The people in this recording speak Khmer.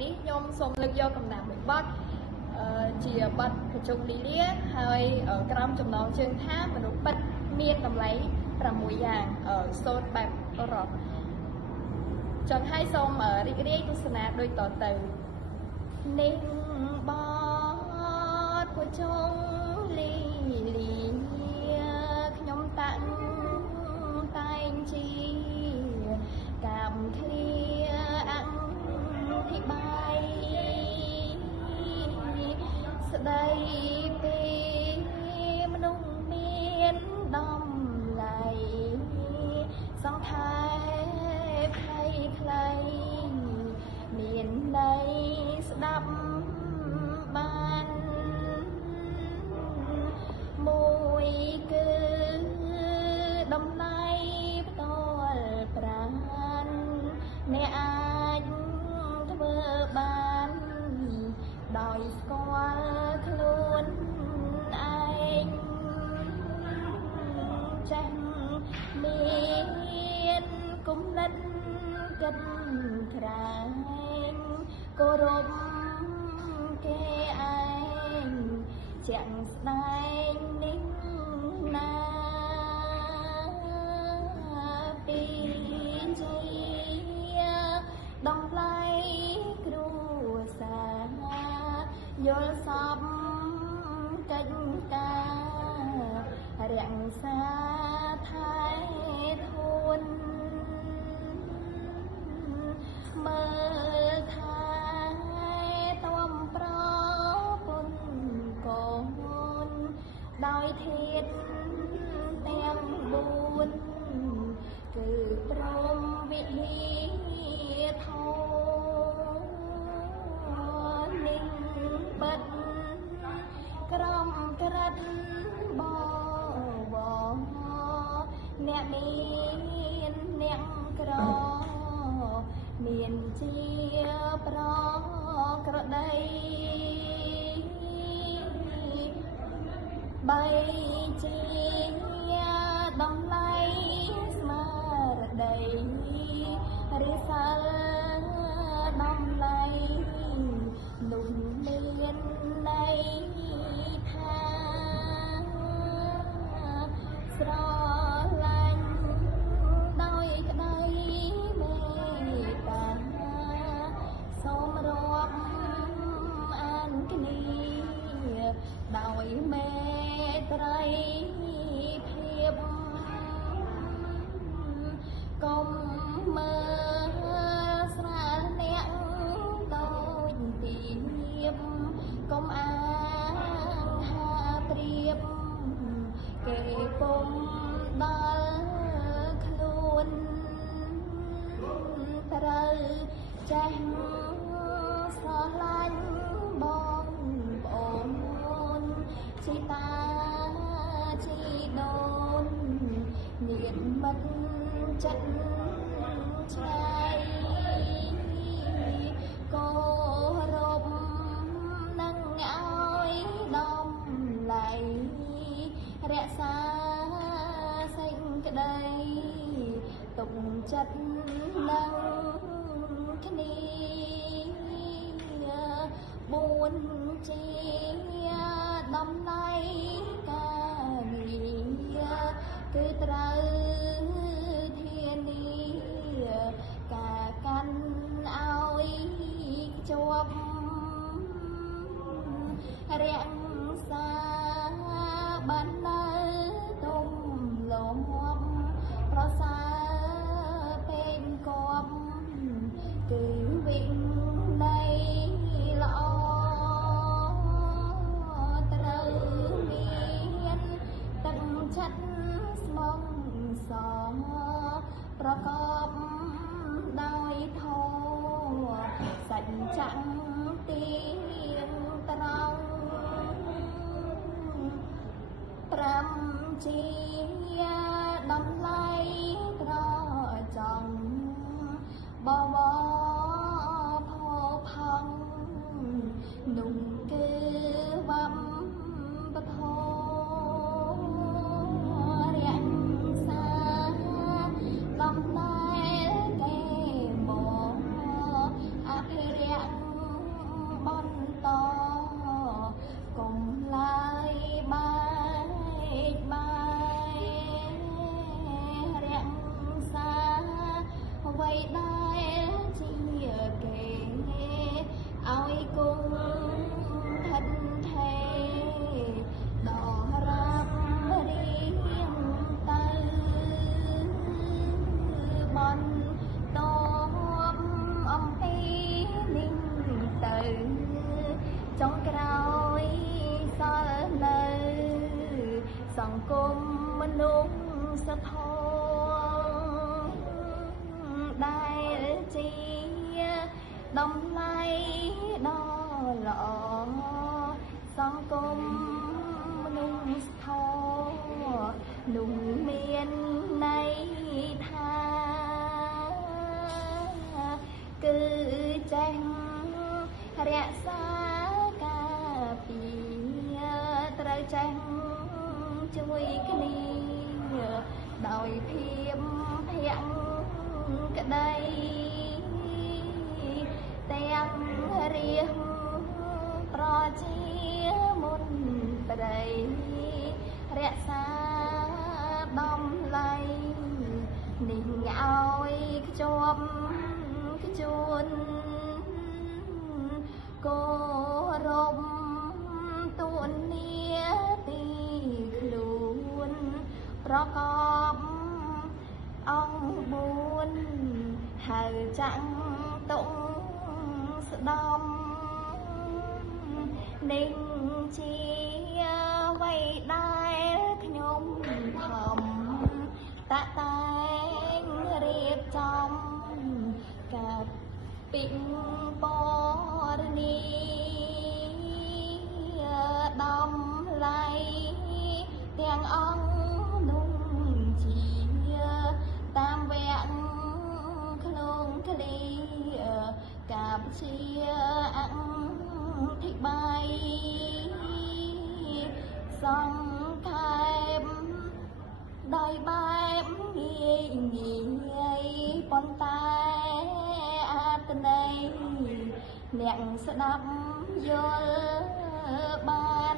នេះខ្ញុំសូមលើកយកកំណាព្យមួយបទជាបទកញ្ចក់លីលាហើយក្រោមចំណងជើងថាមនុស្សពិតមានតម្លៃ6យ៉ាងសូត្របែបរ៉ុកចង់ឲ្យសូមរីករាយទស្សនាដូចតទៅនេះបទកញ្ចក់លីលាខ្ញុំតាំងតែងជាកម្មគ្រាអធិបាយស្ដីពីមនុស្សមានតម្លៃសង្ខេបខ្លីមានន័យស្ដាប់បានមួយគឺតម្លៃផ្ទាល់ប្រាណអ្នកអាចធ្វើបានដោយស្គាល់ខ្លួនឯងចាស់មានគុណិតគិតក្រែងគោរពគេឯងជាក់ស្ដែងនេះណាពីជាតម្លៃគ្រួសារយល់សពកិច្ចការរក្សាថែធួនមើលថាតំប្រពន្ធកូនដោយធាតុទាំង4គឺព្រមវិហាធរនេះពិតក្រំក្រិតបវរអ្នកមានអ្នកក្រមានជាប្រក្រតីបីជាតម្លៃស្មារតីរិស័លតម្លៃនោះមានន័យថាស្រឡាញ់ដោយក្តីមេត្តាសូមរាប់អានគ្នាដោយមេត្រីភាពកុំមើលស្រាលអ្នកដូចទីៀបកុំអាងហាព្រៀបគេពុំដល់ខ្លួនត្រូវចេះស្រឡាញ់បងប្អូនជីតាជីដូនមានមិត្តចិត្តឆ្ងាយគោរពនឹងឲ្យតម្លៃរក្សាសេចក្តីទុកចិត្តនឹងគ្នា4ជាតម្លៃការងារគឺត្រូវធានាការកាន់ឲ្យជាប់រក្សាបាននៅទុំលំប្រសើរពេញគប់គឺវិន័យល្អត្រូវមានទឹកចិត្តស្មោះសរប្រកបដោយធម៌សច្ចៈទៀងត្រង់5ជាតម្លៃត្រចង់បវរផោផង់នោះគឺវំបធរក្សាដំណើរគេមកអភិរក្ស ង្គមមនុស្សសធម៌ដែលជាតម្លៃដ៏ល្អសង្គមមនុស្សធម៌នោះមានន័យថាគឺចេះរក្សាការពារត្រូវចេះជួយគ្នាដោយភាពភក្តីទាំងរៀងប្រជាមុនប្តីរក្សាតម្លៃនេះឲ្យខ្ជាប់ខ្ជួនគោរពទួនាទីខ្លួនប្រកបអង្គ4ហៅចាំងតុងស្ដំនេះជាអ្វីដែលខ្ញុំខំតាក់តែងរៀបចំការពិពពរនីតម្លៃទាំងអង្គនោះជាតាមវគ្គក្នុងគ្លីការជាអធិប្បាយសង្ខេបដោយបែបងាយប៉ុន្តែអត្ថន័យអ្នកស្ដាប់យល់បាន